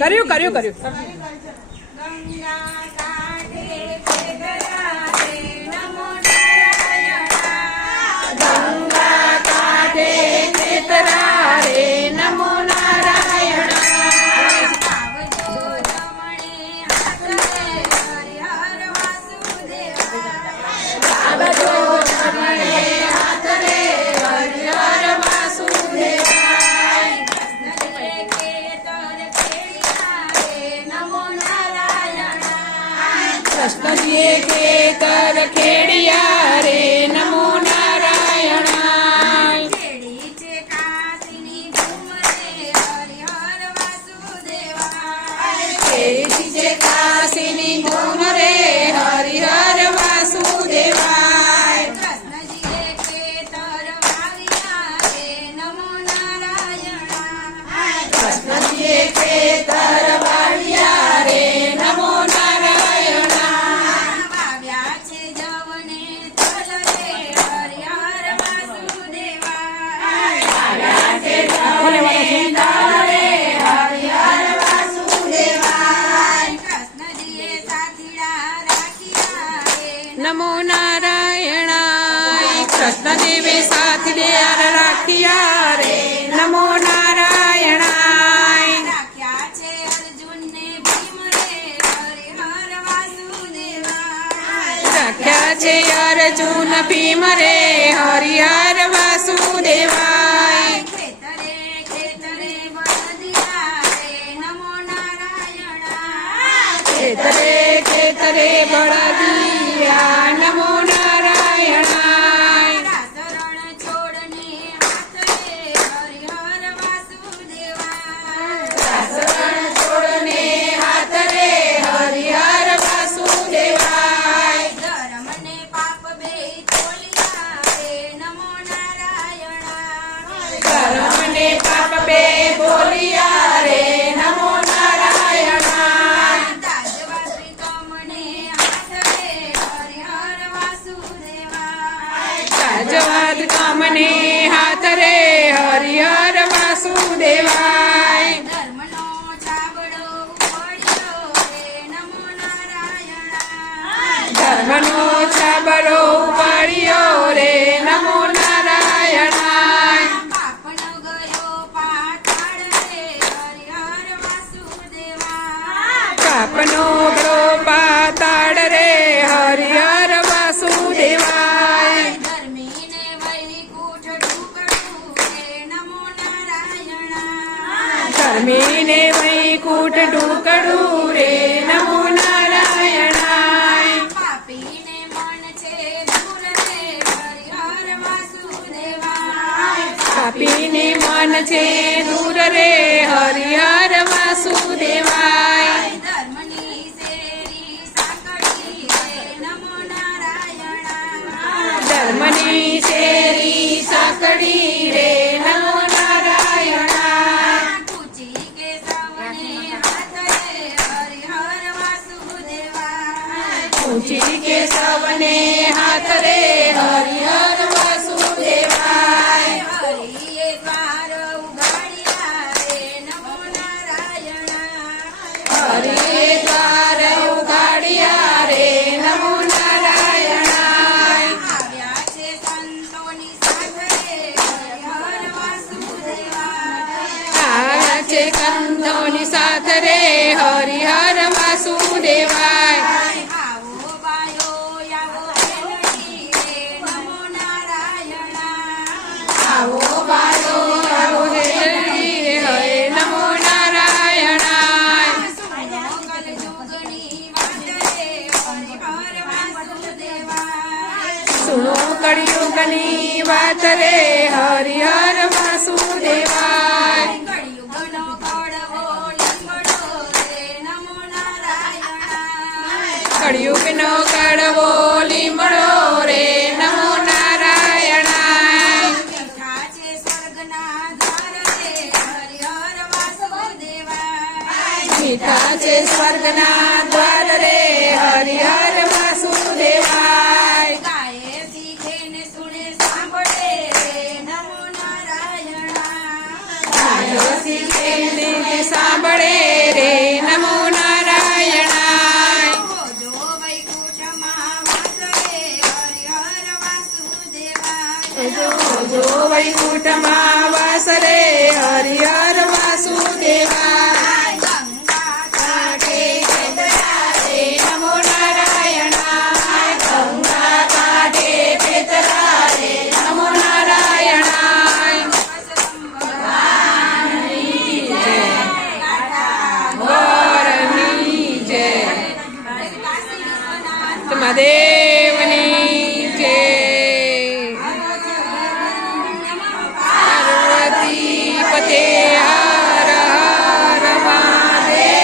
કર્યું કર્યું કર્યું ગંગા કાંઠે ખેતરા રે નમો નારાયણ કૃષ્ણજીએ ખેતર ખેડિયા રે નમો નારાયણ ખેડી છે કાશીની ધૂમ રે હરિહર વાસુદેવાય કૃષ્ણજીએ ખેતર વાવ્યા રે નમો નારાયણ કૃષ્ણજીએ ખેતર વાવ્યા રે નમો નારાયણ વાવ્યા છે જવને તલ રે હરિહર વાસુદેવાય વાવ્યા છે જવને તલ રે હરિહર વાસુદેવાય કૃષ્ણજીએ સાથીડા રાખ્યા રે નમો નારાયણ કૃષ્ણદેવે સાથીડા રાખ્યા રે નમો નારાયણ રાખ્યા છે અર્જુનને ભીમ રે હરિહર વાસુદેવાય રાખ્યા છે અર્જુન ભીમ રે હરિહર વાસુદેવાય ખેતરે ખેતરે બળદિયા રે નમો નારાયણ ખેતરે ખેતરે બળદિયા નમો નારાયણ રાસરણ છોડને હાથ રે હરિહર વાસુદેવાય રાસરણ છોડને હાથ રે હરિહર વાસુદેવાય ધર્મને પાપ બે તોલિયા રે નમો નારાયણ ધર્મને પાપ બે બોલિયા રે નમો નારાયણ તાજવાત્રી કમને હાથ રે હરિહર વાસુદેવાય તાજવાદ કમને હાથ રે હરિહર વાસુદેવાય ધર્મનો છાબડો પડ્યો રે નમો નારાયણ ધર્મનો છાબડો પડ્યો રે નમો નારાયણ પાપનો ગયો પાતાળ રે હરિહર વાસુદેવાય પાપનો ગયો પાતાળ રે હરિહર વાસુદેવાય ધર્મીને વૈકુંઠ ઢૂકડું રે નમો નારાયણ ધર્મીને વૈકુંઠ ઢૂકડું રે નમો નારાયણ પાપીને મન છે દૂર રે હરિહર વાસુદેવાય પાપીને મન છે દૂર રે હરિહર વાસુદેવાય ધર્મની શેરી સાંકળી રે નમો નારાયણ ધર્મની શેરી સાંકળી રે નમો નારાયણ કૂચી કે સવને હાથ રે હરિહર વાસુદેવાય કૂચી કે સવને હાથ રે હરિહર વાસુદેવાય હરિએ દ્વાર ઉઘાડ્યા રે નમો નારાયણ હરિએ દ્વાર ઉઘાડ્યા રે નમો નારાયણ આવ્યા છે સંતોની સાથે હરિહર વાસુદેવાય આવ્યા છે સંતોની સાથે રે હરિહર વાસુદેવાય આવો બાયો આવો હેલડી રે નમો નારાયણ આવો બાયો આવો હેલડી રે નમો નારાયણ સુનો કલયુગની વાત રે હરિહર વાસુદેવાય સુનો કળિયુગની વાત રે હરિહર વાસુદેવાય કળિયુગનો કડવો લીમડો રે નમો નારાયણ કળિયુગનો કડવો લીમડો રે નમો નારાયણ મીઠા છે સ્વર્ગના દ્વાર રે હરિહર વાસુદેવાય મીઠા છે સ્વર્ગના દ્વાર રે હરિહર વાસુદેવાય ગાયે શીખે ને સુણે સાંભળે રે નમો નારાયણ ગાયો શીખે ને સાંભળે રે જો વૈકુંઠમાં વાસ રે હરિહર વાસુદેવાય ગંગા કાંઠે પેતરા રે નમો નારાયણાય ગંગા કાંઠે પેતરા રે નમો નારાયણાય ભગવાનની જય ગોરની જય મહાદેવની જય પાર્વતી પતે હર હર મહાદેવ